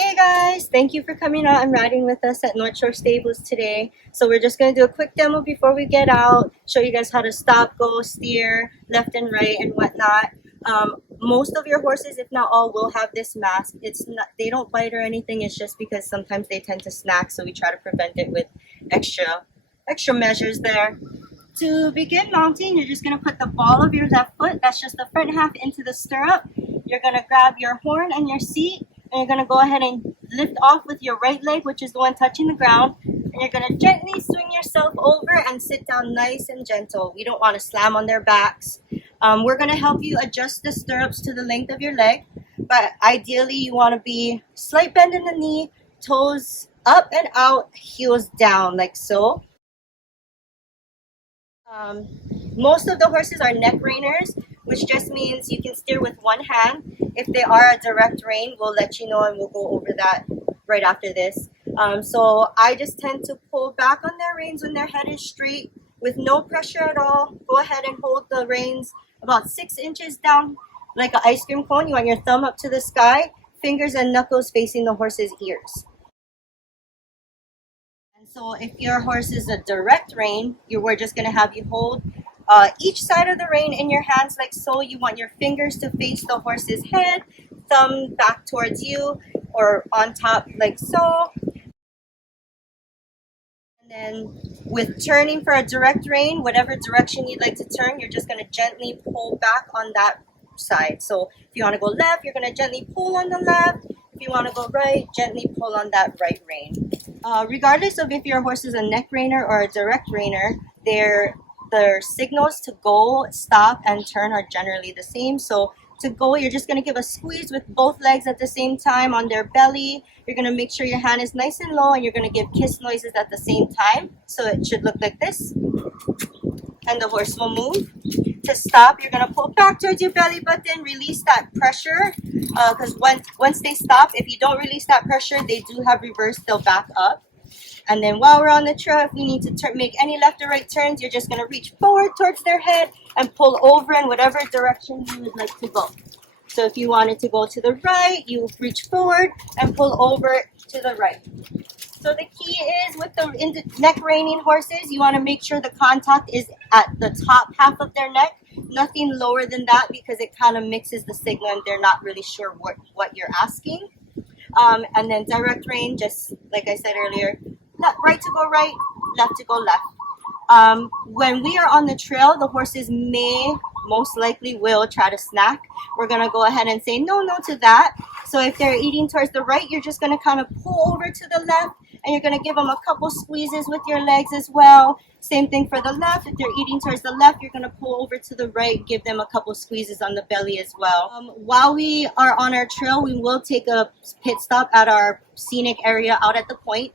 Hey guys, thank you for coming out and riding with us at North Shore Stables today. So we're just going to do a quick demo before we get out, show you guys how to stop, go, steer, left and right and whatnot. Most of your horses, if not all, will have this mask. It's not, they don't bite or anything, it's just because sometimes they tend to snack, so we try to prevent it with extra measures there. To begin mounting, you're just going to put the ball of your left foot, that's just the front half, into the stirrup. You're going to grab your horn and your seat, and you're going to go ahead and lift off with your right leg, which is the one touching the ground. And you're going to gently swing yourself over and sit down nice and gentle. We don't want to slam on their backs. We're going to help you adjust the stirrups to the length of your leg. But ideally, you want to be slight bend in the knee, toes up and out, heels down, like so. Most of the horses are neck reiners, which just means you can steer with one hand. If they are a direct rein, we'll let you know and we'll go over that right after this. So I just tend to pull back on their reins when their head is straight with no pressure at all. Go ahead and hold the reins about 6 inches down like an ice cream cone. You want your thumb up to the sky, fingers and knuckles facing the horse's ears. So if your horse is a direct rein, we're just going to have you hold each side of the rein in your hands like so. You want your fingers to face the horse's head, thumb back towards you or on top like so. And then with turning for a direct rein, whatever direction you'd like to turn, you're just going to gently pull back on that side. So if you want to go left, you're going to gently pull on the left. If you want to go right, gently pull on that right rein. Regardless of if your horse is a neck reiner or a direct reiner, their signals to go, stop, and turn are generally the same. So to go, you're just going to give a squeeze with both legs at the same time on their belly. You're going to make sure your hand is nice and low, and you're going to give kiss noises at the same time. So it should look like this, and the horse will move. To stop, you're going to pull back towards your belly button, release that pressure, because once they stop, if you don't release that pressure, they do have reverse, they'll back up. And then while we're on the trail, if we need to make any left or right turns, you're just going to reach forward towards their head and pull over in whatever direction you would like to go. So if you wanted to go to the right, you reach forward and pull over to the right. So the key is with the neck reining horses, you want to make sure the contact is at the top half of their neck, nothing lower than that, because it kind of mixes the signal and they're not really sure what you're asking. And then direct rein, just like I said earlier, right to go right, left to go left. When we are on the trail, the horses most likely will try to snack. We're going to go ahead and say no to that. So if they're eating towards the right, you're just going to kind of pull over to the left, and you're going to give them a couple squeezes with your legs as well. Same thing for the left. If they're eating towards the left, you're going to pull over to the right, give them a couple squeezes on the belly as well. While we are on our trail, we will take a pit stop at our scenic area out at the point.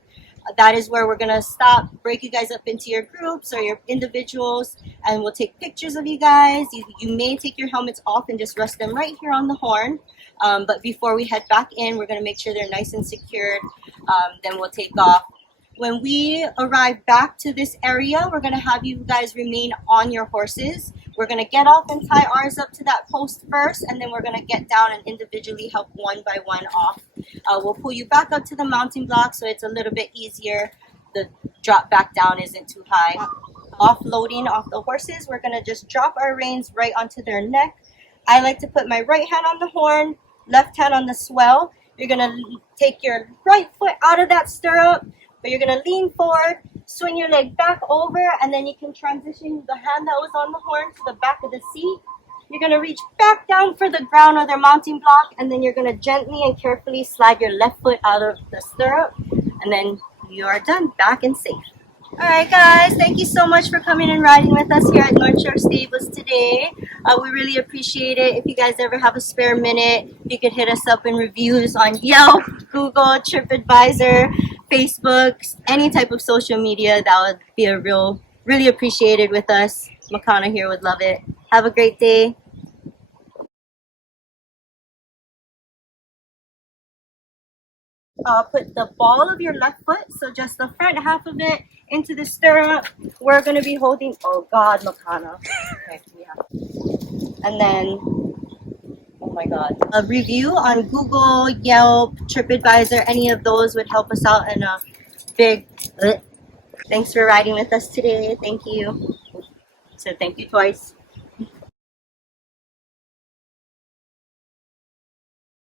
That is where we're going to stop, break you guys up into your groups or your individuals, and we'll take pictures of you guys. You may take your helmets off and just rest them right here on the horn. But before we head back in, we're going to make sure they're nice and secured. Then we'll take off. When we arrive back to this area, we're going to have you guys remain on your horses. We're going to get off and tie ours up to that post first, and then we're going to get down and individually help one by one off. We'll pull you back up to the mounting block so it's a little bit easier. The drop back down isn't too high. Offloading off the horses, we're going to just drop our reins right onto their neck. I like to put my right hand on the horn, left hand on the swell. You're going to take your right foot out of that stirrup, but you're going to lean forward, swing your leg back over, and then you can transition the hand that was on the horn to the back of the seat. You're going to reach back down for the ground or their mounting block, and then you're going to gently and carefully slide your left foot out of the stirrup, and then you are done, back and safe. Alright guys, thank you so much for coming and riding with us here at North Shore Stables today. We really appreciate it. If you guys ever have a spare minute, you could hit us up in reviews on Yelp, Google, TripAdvisor, Facebook, any type of social media. That would be really appreciated with us. Makana here would love it. Have a great day. Put the ball of your left foot, so just the front half of it, into the stirrup. We're going to be holding, oh God, Makana. Okay, yeah. And then my God. A review on Google, Yelp, TripAdvisor, any of those would help us out in a big... Thanks for riding with us today. Thank you. So thank you twice.